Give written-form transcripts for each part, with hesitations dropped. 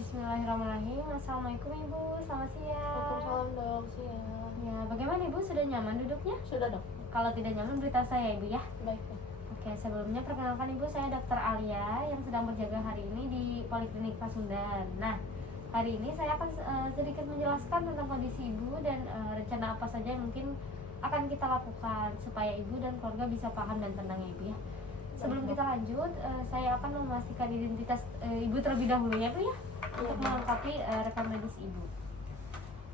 Bismillahirrahmanirrahim. Assalamualaikum Ibu, selamat siang. Waalaikumsalam dok, siang. Ya, bagaimana Ibu? Sudah nyaman duduknya? Sudah dok. Kalau tidak nyaman beritahu saya Ibu ya. Baik dok. Oke, sebelumnya perkenalkan Ibu, saya Dr. Alia yang sedang berjaga hari ini di Poliklinik Pasundan. Nah, hari ini saya akan sedikit menjelaskan tentang kondisi Ibu dan rencana apa saja yang mungkin akan kita lakukan supaya Ibu dan keluarga bisa paham dan tenang ya Ibu ya. Sebelum kita lanjut, saya akan memastikan identitas Ibu terlebih dahulu ya Bu ya, untuk melengkapi rekam medis Ibu.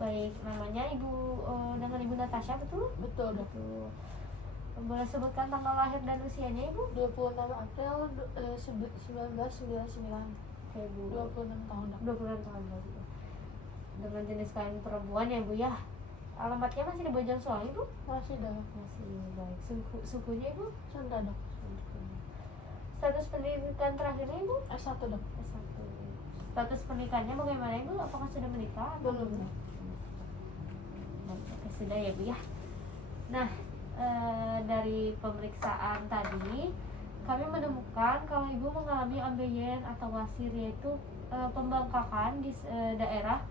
Baik, namanya Ibu dengan Ibu Natasha, betul? Betul dok. Betul. Boleh sebutkan tanggal lahir dan usianya Ibu? 26 April 1999. Oke Bu. 26 tahun dok. 26 tahun Bu. Dengan jenis kelamin perempuan ya Bu ya. Alamatnya masih di Bojongsoang Ibu? Masih dok. Masih. Baik. Sukunya Ibu? Sunda dok. Status pendidikan terakhirnya Ibu? S1 dok. S1. Status pernikahannya bagaimana Ibu? Apakah sudah menikah? Belum dok. Oke, sudah ya Bu ya. Nah, dari pemeriksaan tadi kami menemukan kalau Ibu mengalami ambeien atau wasir, yaitu pembengkakan di daerah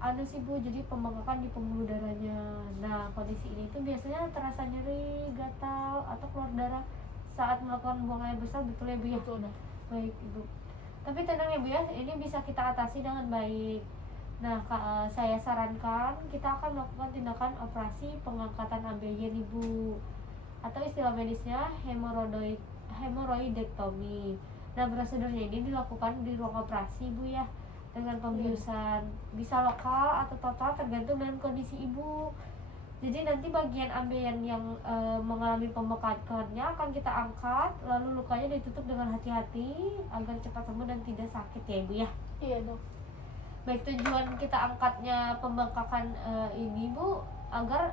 anus Ibu, jadi pembengkakan di pembuluh darahnya. Nah, kondisi ini tuh biasanya terasa nyeri, gatal, atau keluar darah saat melakukan buang air besar, betul ya Bu ya? Betul dok. Baik Ibu. Tapi tenang ya Bu ya, ini bisa kita atasi dengan baik. Nah, saya sarankan kita akan melakukan tindakan operasi pengangkatan ambeien Ibu, atau istilah medisnya hemoroidektomi. Nah, prosedurnya ini dilakukan di ruang operasi Ibu ya, dengan pembiusan, bisa lokal atau total tergantung dengan kondisi Ibu. Jadi nanti bagian ambeien yang mengalami pembengkakannya akan kita angkat, lalu lukanya ditutup dengan hati-hati agar cepat sembuh dan tidak sakit ya Ibu ya. Iya dok. Baik, tujuan kita angkatnya pembengkakan ini Bu, agar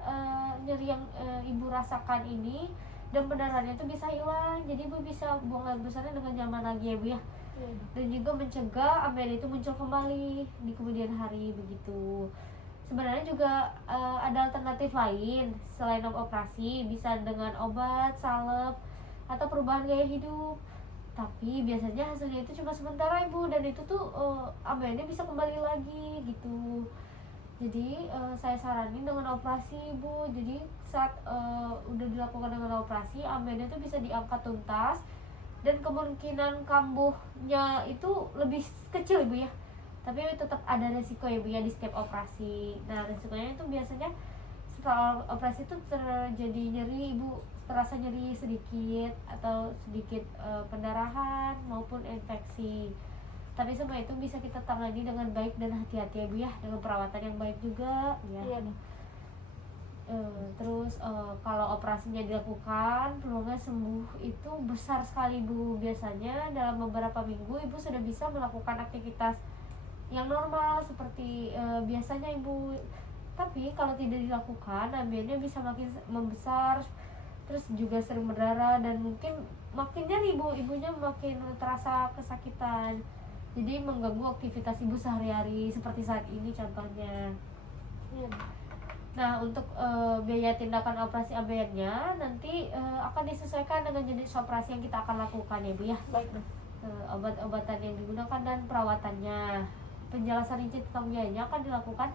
nyeri yang Ibu rasakan ini dan pendarahannya itu bisa hilang, jadi Ibu bisa buang air besarnya dengan nyaman lagi ya Bu ya. Iya dok. Dan juga mencegah ambeien itu muncul kembali di kemudian hari begitu. Sebenarnya juga ada alternatif lain selain operasi, bisa dengan obat, salep, atau perubahan gaya hidup. Tapi biasanya hasilnya itu cuma sementara Ibu, dan itu tuh ambeiennya bisa kembali lagi gitu. Jadi saya saranin dengan operasi Ibu. Jadi saat udah dilakukan dengan operasi, ambeiennya itu bisa diangkat tuntas dan kemungkinan kambuhnya itu lebih kecil Ibu ya. Tapi tetap ada resiko ya Bu ya di setiap operasi. Nah, resikonya itu biasanya setelah operasi itu terjadi nyeri Ibu, terasa nyeri sedikit atau sedikit pendarahan maupun infeksi. Tapi semua itu bisa kita tangani dengan baik dan hati-hati ya Bu ya, dengan perawatan yang baik juga ya. Iya dok. Terus kalau operasinya dilakukan, peluangnya sembuh itu besar sekali Bu. Biasanya dalam beberapa minggu Ibu sudah bisa melakukan aktivitas yang normal seperti biasanya Ibu. Tapi kalau tidak dilakukan, ambeiennya bisa makin membesar, terus juga sering berdarah, dan mungkin makin nyeri Ibu, ibunya makin terasa kesakitan, jadi mengganggu aktivitas Ibu sehari-hari seperti saat ini contohnya. Iya dok. Nah, untuk biaya tindakan operasi ambeiennya nanti akan disesuaikan dengan jenis operasi yang kita akan lakukan ya Bu ya. Baik dok. Obat-obatan yang digunakan dan perawatannya, penjelasan rinci tentang biayanya akan dilakukan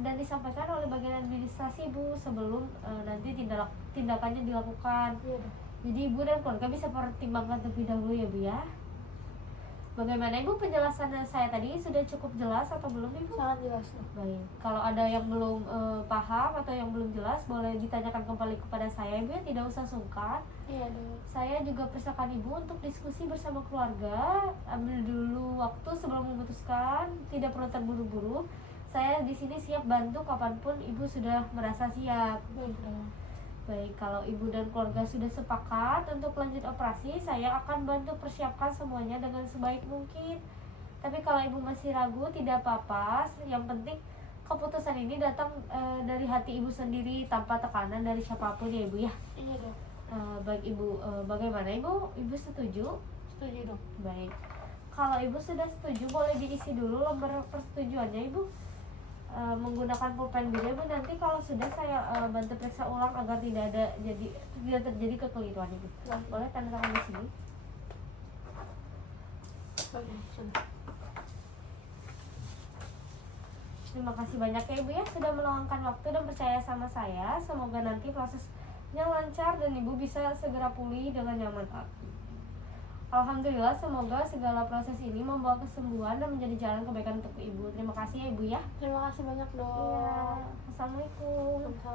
dan disampaikan oleh bagian administrasi Bu sebelum nanti tindakannya dilakukan. Iya dok. Jadi Ibu dan keluarga bisa pertimbangkan terlebih dahulu ya Bu ya. Bagaimana Ibu, penjelasan saya tadi sudah cukup jelas atau belum Ibu? Sangat jelas dok. Baik, kalau ada yang belum paham atau yang belum jelas, boleh ditanyakan kembali kepada saya Ibu ya, tidak usah sungkan. Iya dok. Saya juga persilakan Ibu untuk diskusi bersama keluarga. Ambil dulu waktu sebelum memutuskan, tidak perlu terburu-buru. Saya di sini siap bantu kapanpun Ibu sudah merasa siap. Baik dok. Baik, kalau Ibu dan keluarga sudah sepakat untuk lanjut operasi, saya akan bantu persiapkan semuanya dengan sebaik mungkin. Tapi kalau Ibu masih ragu, tidak apa-apa. Yang penting keputusan ini datang dari hati Ibu sendiri, tanpa tekanan dari siapapun ya Ibu ya. Iya dok. Baik Ibu, bagaimana Ibu? Ibu setuju? Setuju dok. Baik, kalau Ibu sudah setuju, boleh diisi dulu lembar persetujuannya Ibu menggunakan pulpen biru Ibu. Nanti kalau sudah saya bantu periksa ulang agar tidak terjadi kekeliruan Ibu. Boleh tanda tangan di sini. Baik, sudah. Terima kasih banyak ya Ibu ya sudah meluangkan waktu dan percaya sama saya. Semoga nanti prosesnya lancar dan Ibu bisa segera pulih dengan nyaman. Alhamdulillah, semoga segala proses ini membawa kesembuhan dan menjadi jalan kebaikan untuk Ibu. Terima kasih ya Ibu ya. Terima kasih banyak dok. Iya. Assalamualaikum. Waalaikumsalam.